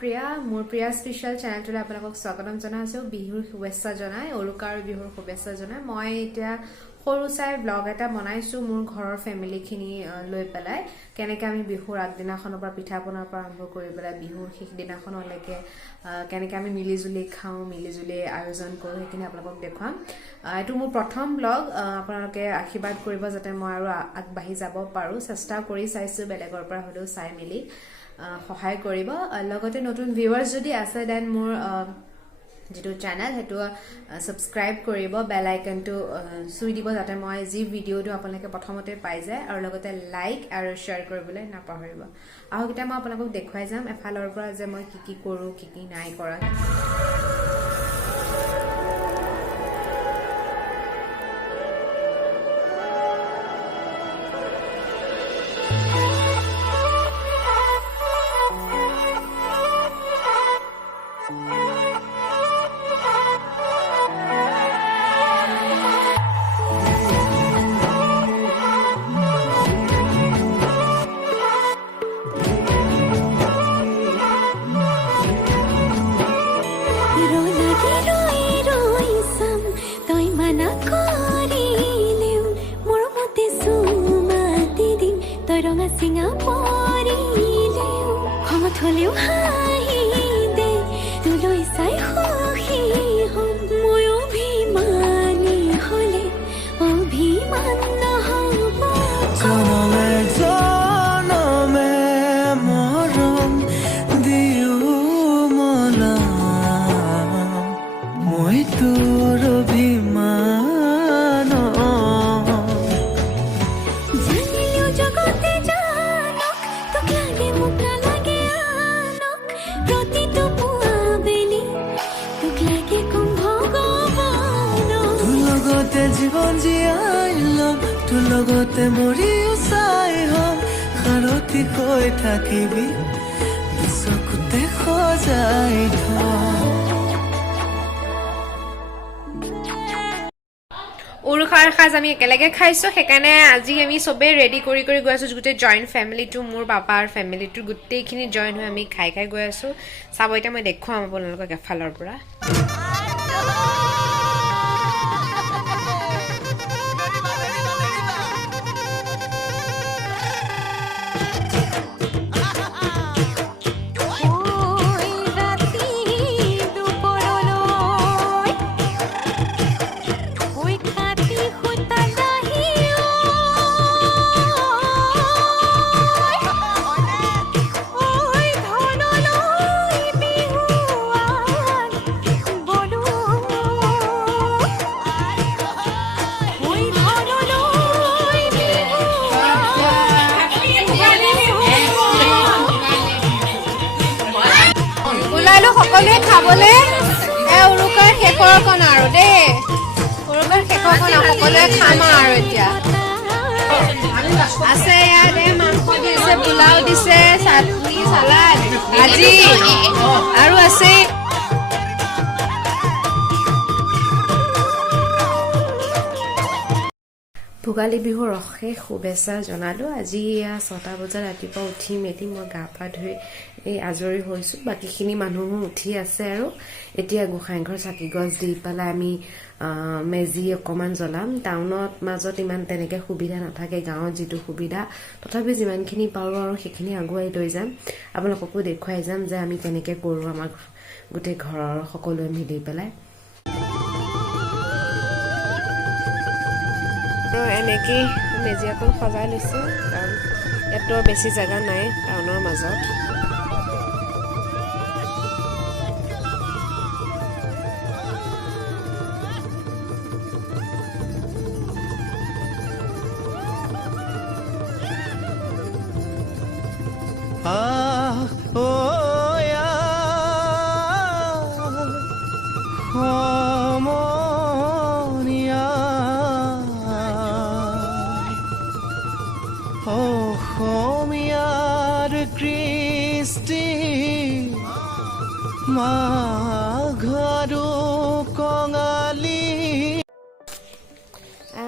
প্ৰিয়া মোৰ প্ৰিয়া স্পেশাল চেনেলটোলৈ আপোনালোকক স্বাগতম জনাইছো বিহুৰ শুভেচ্ছা জনাই উৰুকা আৰু বিহুৰ শুভেচ্ছা জনাই মই এতিয়া সৰু চাই ব্লগ এটা বনাইছো মোৰ ঘৰৰ ফ্যামিলিখিনি লৈ পেলাই কেনেকৈ আমি বিহুৰ আগদিনাখনৰ পৰা পিঠা পনাৰ পৰা আৰম্ভ কৰি পেলাই বিহুৰ শেষ দিনাখনলৈকে কেনেকৈ আমি মিলিজুলি খাওঁ মিলিজুলি আয়োজন কৰোঁ সেইখিনি আপোনালোকক দেখুৱাম এইটো মোৰ প্ৰথম ব্লগ আপোনালোকে আশীৰ্বাদ কৰিব যাতে মই আৰু আগবাঢ়ি যাব পাৰোঁ চেষ্টা কৰি চাইছো বেলেগৰ পৰা হ'লেও চাই মিলি সহায় কৰিব লগতে নতুন ভিউৱাৰ্স যদি আছে দেন মোৰ যেটো চ্যানেল হেতু সাবস্ক্ৰাইব কৰিব বেল আইকনটো চুই দিব যাতে মই যি ভিডিওটো আপোনালোকে প্ৰথমতে পাই যায় আৰু লগতে লাইক আৰু শেয়াৰ কৰিবলৈ নাপাহৰিব আহকিটা মই আপোনালোকক দেখুৱাই যাম এফালৰ পৰা যে মই কি কৰো কি নাই কৰা জীবন জীয়াইলম তোৰ লগতে মৰি উচাই হম খাৰতি কৈ থাকিবি চকুতে সজাই উৰুকাৰ খাজ আমি একেলগে খাইছো সেইকাৰণে আজি আমি সবে ৰেডি কৰি গৈ আছো গুটে জয়েন্ট ফ্যামিলিটো মোৰ পাপাৰ ফ্যামিলিটো গুটেইখিনি জয়েন হৈ আমি খাই গৈ আছো চাব এটা মই দেখুৱাম আপোনালোকক এফালৰ পৰা সকলোৱে খাবলে উৰুকাৰ শেষৰ কণ আৰু দেই উৰুকাৰ শেষৰ কণ সকলোৱে খাম আৰু এতিয়া আছে ইয়াতে মাংস দিছে পোলাও দিছে চাটনি সালাড ভাজি আৰু আছে ভোগালী বিহুৰ অশেষ শুভেচ্ছা জনালো আজি 6টা বজাত ৰাতিপুৱা উঠি মেলি মই গা পা ধুই এই আজৰি হৈছো বাকিখিনি মানুহো উঠি আছে আৰু এতিয়া গোসাইঘৰ চাকি গছ দি পেলাই আমি মেজি অকমান জ্বলাম টাউনত মাজত ইমান তেনেকে সুবিধা নাথাকে গাঁৱত যেটো সুবিধা তথাপি যিমানখিনি পাৰো আৰু সেইখিনি আগুৱাই লৈ যাম আপোনালোককো দেখুৱাই যাম যে আমি কেনেকে কৰো আমাৰ গোটে ঘৰৰ সকলোৱে মিলি পেলাই এনেকে মেজি অকল সজাই লৈছো কাৰণ ইয়াতো বেছি জায়গা নাই টাউনৰ মাজত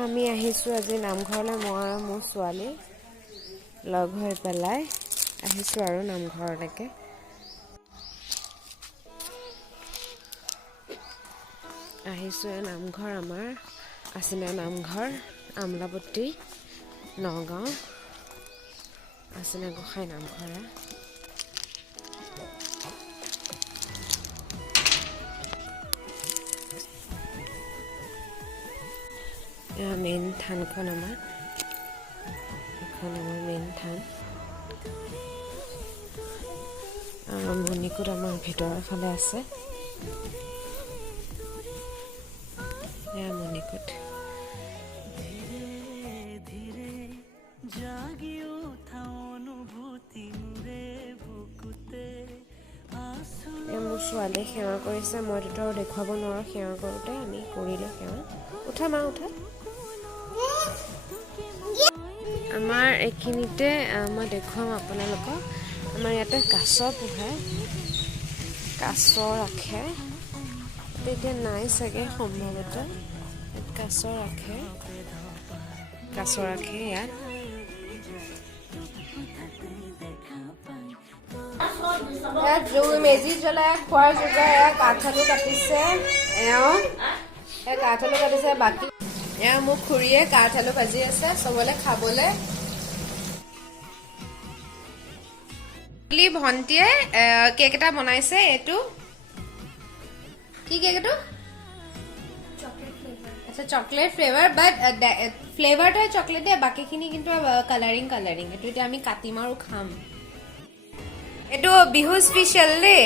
আমি আহিছো আজি নামঘৰলৈ মই আৰু মোৰ ছোৱালী লগ হৈ পেলাই আহিছো আৰু নামঘৰলৈকে আহিছোঁ নামঘৰ আমাৰ আচিনা নামঘৰ আমলাপট্টি নগাঁও আচিনা গোসাঁই নামঘৰ মেইন থানখন আমাৰ এখন আমাৰ মেইন থান আৰু মণিকূট আমাৰ ভিতৰৰ ফালে আছে এয়া মণিকূট মোৰ ছোৱালীয়ে সেৱা কৰিছে মইতো দেখুৱাব নোৱাৰোঁ সেৱা কৰোঁতে আমি কৰিলে সেৱা উঠা মা উঠা আমাৰ এইখিনিতে মই দেখুৱাম আপোনালোকক আমাৰ ইয়াতে কাছ পোহে কাছ ৰাখে এতিয়া নাই চাগে সম্ভৱতঃ কাছ ৰাখে ইয়াত ইয়াত মেজি জ্বলাই খোৱাৰ যোগাৰ এয়া কাঠ আলু কাটিছে কাঠ আলু কাটিছে বাকী এয়া মোক খুৰীয়ে কাঠ আলু ভাজি আছে চবলে খাবলে ভণ্টিয়ে কেক এটা বনাইছে এইটো কি কেক এইটো আচ্ছা চকলেট ফ্লেভাৰ বাট ফ্লেভাৰটো চকলেট দিয়ে বাকীখিনি কিন্তু কালাৰিং এইটো এতিয়া আমি কাটিম আৰু খাম এইটো বিহু স্পেচিয়েল দেই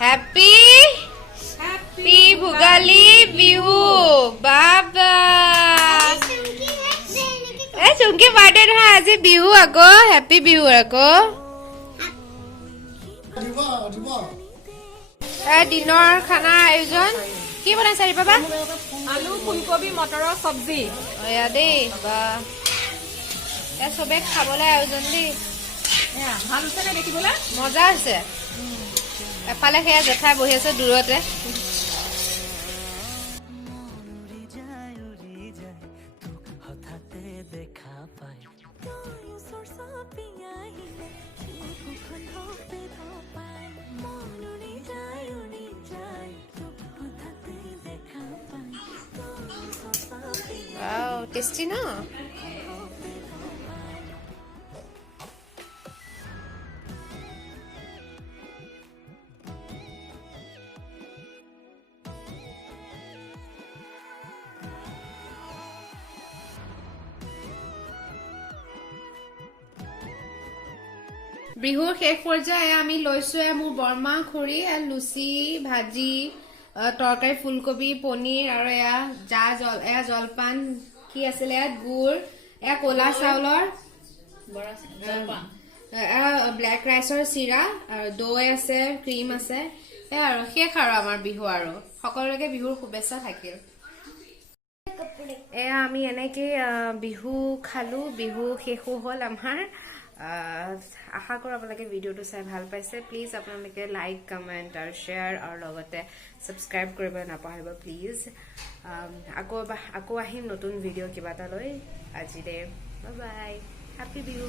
হ্যাপি ভোগালী বিহু বাবা চুমকি বাৰ্থডে নহয় আজি বিহু আকৌ হেপী বিহু আকৌ দিনৰ খানাৰ আয়োজন কি বনাইছে বাবা আলু ফুলকবি মটৰৰ চব্জি এয়া দেই বা চবে খাবলৈ আয়োজন দেই ভাল হৈছে নে দেখিবলৈ মজা হৈছে এফালে সেয়া জেঠাই বহি আছে দূৰতে টেষ্টি ন বিহুৰ শেষ পৰ্যায়ে আমি লৈছো মোৰ বৰমা খুৰী লুচি ভাজি তৰকাৰী ফুলকবি পনীৰ আৰু এয়া জলপান কি আছিলে ইয়াত গুড় এয়া ক'লা চাউলৰ ব্লেক ৰাইচৰ চিৰা আৰু দৈ আছে ক্ৰীম আছে এয়া আৰু শেষ আৰু আমাৰ বিহু আৰু সকলোকে বিহুৰ শুভেচ্ছা থাকিল এয়া আমি এনেকৈ বিহু খালো বিহু শেষো হ'ল আমাৰ আশা কৰোঁ আপোনালোকে ভিডিঅ'টো চাই ভাল পাইছে প্লিজ আপোনালোকে লাইক কমেণ্ট আৰু শ্বেয়াৰ আৰু লগতে ছাবস্ক্ৰাইব কৰিব নাপাহৰিব প্লিজ আকৌ আহিম নতুন ভিডিঅ' কিবা এটা লৈ আজিলৈ বাই বাই হেপী বিহু